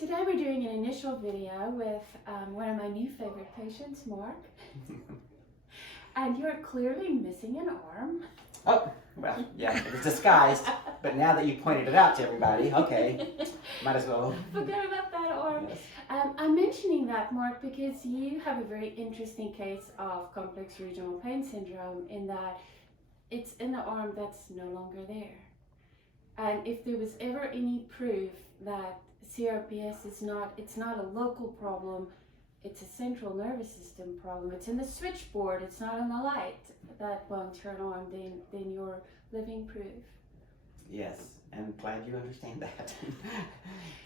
Today we're doing an initial video with one of my new favorite patients, Mark. And you're clearly missing an arm. Oh, well, yeah, it was disguised, but now that you pointed it out to everybody, okay, might as well. Forget about that arm. Yes. I'm mentioning that, Mark, because you have a very interesting case of complex regional pain syndrome in that it's in the arm that's no longer there. And if there was ever any proof that CRPS is it's not a local problem, it's a central nervous system problem. It's in the switchboard, it's not in the light that won't turn on, then you're living proof. Yes, and glad you understand that.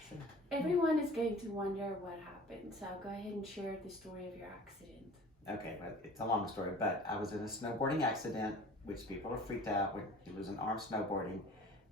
So. Everyone is going to wonder what happened, so go ahead and share the story of your accident. Okay, well, it's a long story, but I was in a snowboarding accident, which people are freaked out when it was an arm snowboarding.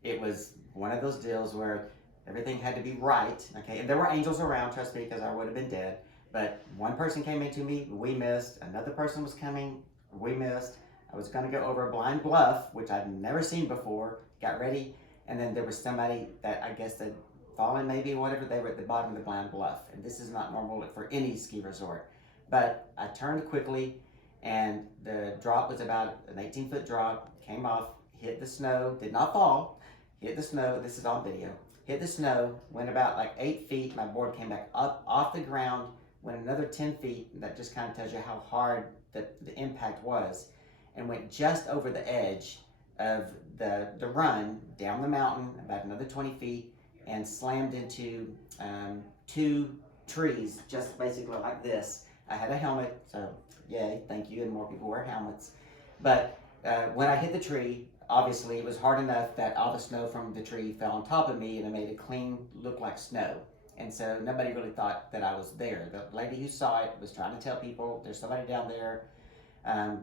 It was one of those deals where everything had to be right, okay? And there were angels around, trust me, because I would have been dead. But one person came into me, we missed. Another person was coming, we missed. I was gonna go over a blind bluff, which I'd never seen before, got ready, and then there was somebody that I guess had fallen maybe, whatever, they were at the bottom of the blind bluff. And this is not normal for any ski resort. But I turned quickly, and the drop was about an 18-foot drop, came off, hit the snow, did not fall, hit the snow, this is on video, hit the snow, went about like 8 feet, my board came back up off the ground, went another 10 feet, that just kind of tells you how hard the impact was, and went just over the edge of the run, down the mountain, about another 20 feet, and slammed into 2 trees, just basically like this. I had a helmet, so yay, thank you, and more people wear helmets. But when I hit the tree, obviously it was hard enough that all the snow from the tree fell on top of me and it made it clean look like snow. And so nobody really thought that I was there. The lady who saw it was trying to tell people there's somebody down there.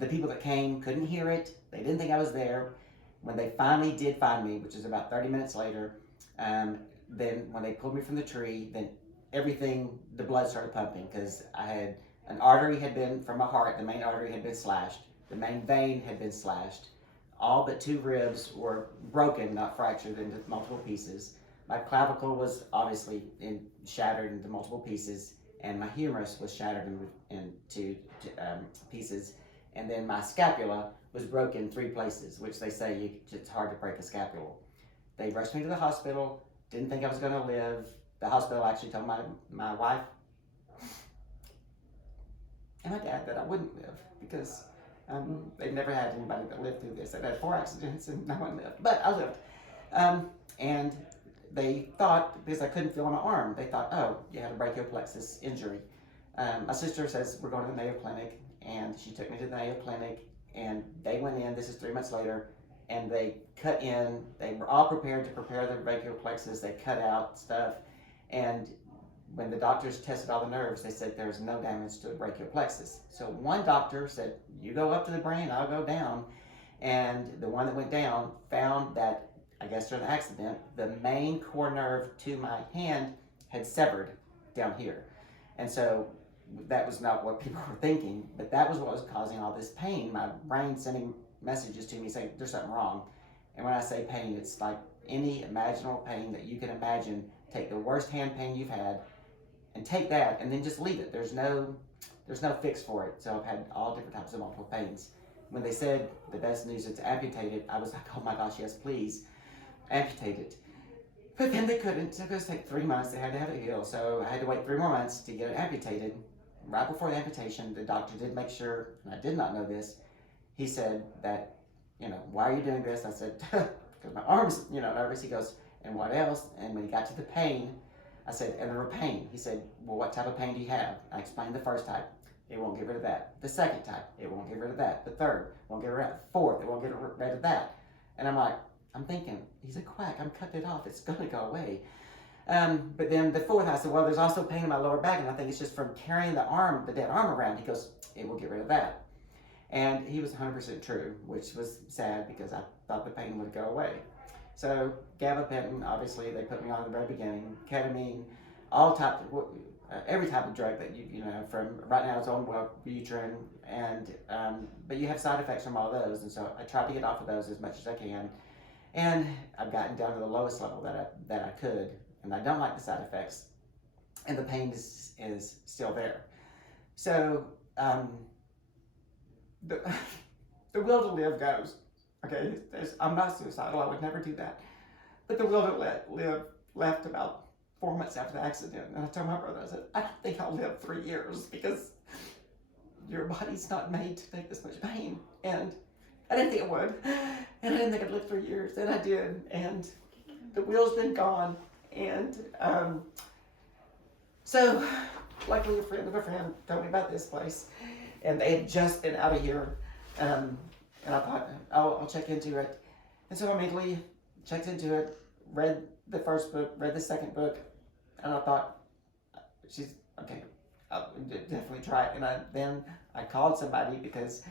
The people that came couldn't hear it. They didn't think I was there. When they finally did find me, which is about 30 minutes later, then when they pulled me from the tree, then everything, the blood started pumping because I had an artery had been, from my heart, the main artery had been slashed. The main vein had been slashed. All but 2 ribs were broken, not fractured, into multiple pieces. My clavicle was obviously shattered into multiple pieces, and my humerus was shattered into pieces. And then my scapula was broken 3 places, which they say it's hard to break a scapula. They rushed me to the hospital, didn't think I was going to live. The hospital actually told my wife and my dad that I wouldn't live because they've never had anybody that lived through this. They've had 4 accidents and no one lived, but I lived. And they thought, because I couldn't feel my arm, they thought, oh, you had a brachial plexus injury. My sister says, we're going to the Mayo Clinic, and she took me to the Mayo Clinic, and they went in, this is 3 months later, and they cut in, they were all prepared to prepare the brachial plexus, they cut out stuff, and when the doctors tested all the nerves, they said there's no damage to the brachial plexus. So one doctor said, you go up to the brain, I'll go down. And the one that went down found that, I guess during the accident, the main core nerve to my hand had severed down here. And so that was not what people were thinking, but that was what was causing all this pain. My brain sending messages to me saying there's something wrong. And when I say pain, it's like any imaginable pain that you can imagine. Take the worst hand pain you've had, and take that and then just leave it. There's no fix for it. So I've had all different types of multiple pains. When they said the best news is to amputate it, I was like, oh my gosh, yes, please, amputate it. But then they couldn't. It was going to take 3 months. They had to have it healed. So I had to wait 3 more months to get it amputated. Right before the amputation, the doctor did make sure, and I did not know this, he said that, why are you doing this? I said, because my arm's, nervous. He goes, and what else? And when he got to the pain, I said, and the pain. He said, well, what type of pain do you have? I explained the first type. It won't get rid of that. The second type, it won't get rid of that. The third, won't get rid of that. Fourth, it won't get rid of that. And I'm thinking, he's a quack. I'm cutting it off. It's going to go away. But then the fourth, I said, well, there's also pain in my lower back, and I think it's just from carrying the dead arm around. He goes, it will get rid of that. And he was 100% true, which was sad because I thought the pain would go away. So gabapentin, obviously, they put me on at the very beginning, ketamine, every type of drug that from right now it's on Wellbutrin, and but you have side effects from all those, and so I tried to get off of those as much as I can, and I've gotten down to the lowest level that I could, and I don't like the side effects. and the pain is still there. So the the will to live goes. Okay, I'm not suicidal. I would never do that. But the will to live left about 4 months after the accident. And I told my brother, I said, I don't think I'll live 3 years because your body's not made to take this much pain. And I didn't think it would. And I didn't think I'd live 3 years. And I did. And the will's been gone. And so luckily a friend of a friend told me about this place. And they had just been out of here. And I thought, I'll check into it. And so I immediately checked into it, read the first book, read the second book, and I thought, she's okay, I'll definitely try it. And then I called somebody because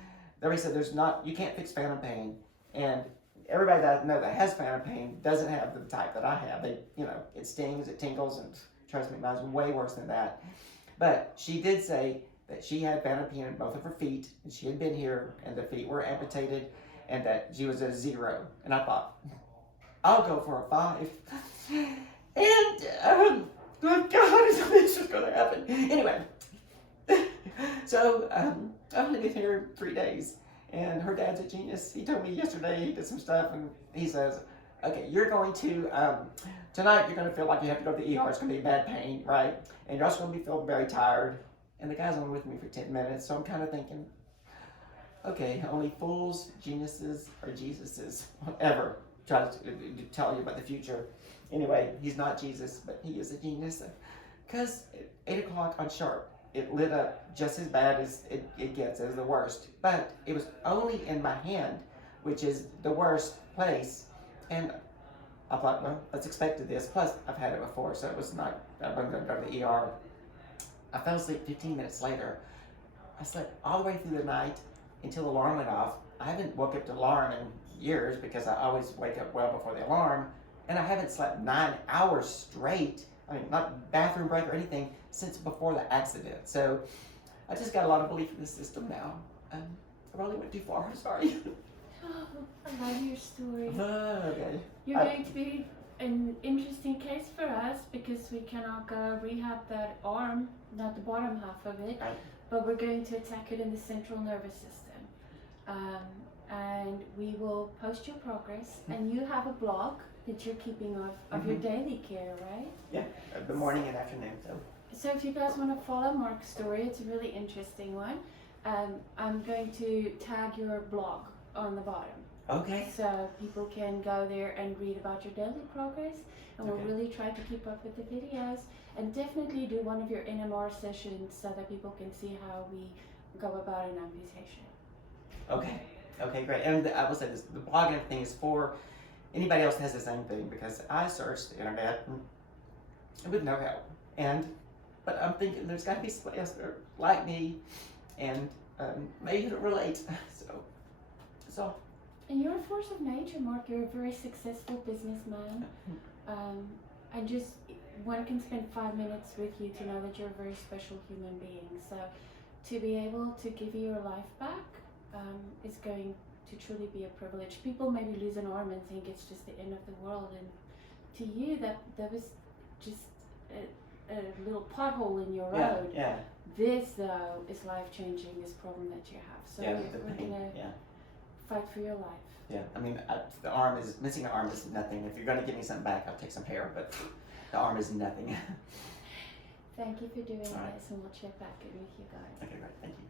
they said you can't fix phantom pain. And everybody that I know that has phantom pain doesn't have the type that I have. It stings, it tingles, and trust me, mine's way worse than that. But she did say that she had phantom pain in both of her feet, and she had been here, and the feet were amputated, and that she was at a 0. And I thought, I'll go for a 5. And, good God, this is going to happen. Anyway, so I've only been here 3 days, and her dad's a genius. He told me yesterday he did some stuff, and he says, okay, you're going to, tonight you're going to feel like you have to go to the ER. It's going to be bad pain, right? And you're also going to be feeling very tired. And the guy's only with me for 10 minutes, so I'm kind of thinking, okay, only fools, geniuses, or Jesuses, whatever, try to tell you about the future. Anyway, he's not Jesus, but he is a genius. Because at 8 o'clock on sharp, it lit up just as bad as it gets, as the worst. But it was only in my hand, which is the worst place. And I thought, well, let's expect this. Plus, I've had it before, so it was not, I wasn't going to go to the ER. I fell asleep 15 minutes later. I slept all the way through the night until the alarm went off. I haven't woke up to the alarm in years because I always wake up well before the alarm. And I haven't slept 9 hours straight, I mean, not bathroom break or anything, since before the accident. So I just got a lot of belief in the system now. I probably went too far, sorry. Oh, I love your story. Okay. You're going to be an interesting case for us because we cannot go rehab that arm, not the bottom half of it, but we're going to attack it in the central nervous system. And we will post your progress, and you have a blog that you're keeping of your daily care, right? Yeah, the morning and afternoon. So if you guys want to follow Mark's story, it's a really interesting one. I'm going to tag your blog on the bottom. Okay. So people can go there and read about your daily progress, and we'll really try to keep up with the videos, and definitely do one of your NMR sessions so that people can see how we go about an amputation. Okay. Okay, great. And I will say this, the blog and everything is for anybody else that has the same thing, because I searched the internet with no help. But I'm thinking there's got to be somebody else there like me, and maybe you don't relate. So. And you're a force of nature, Mark. You're a very successful businessman. I just, one can spend 5 minutes with you to know that you're a very special human being. So to be able to give you your life back is going to truly be a privilege. People maybe lose an arm and think it's just the end of the world, and to you that was just a little pothole in your road. Yeah. This though is life-changing, this problem that you have. So we're gonna fight for your life. Yeah, I mean, missing an arm is nothing. If you're gonna give me something back, I'll take some hair, but the arm is nothing. Thank you for doing All right. this, and we'll check back in with you guys. Okay, great, thank you.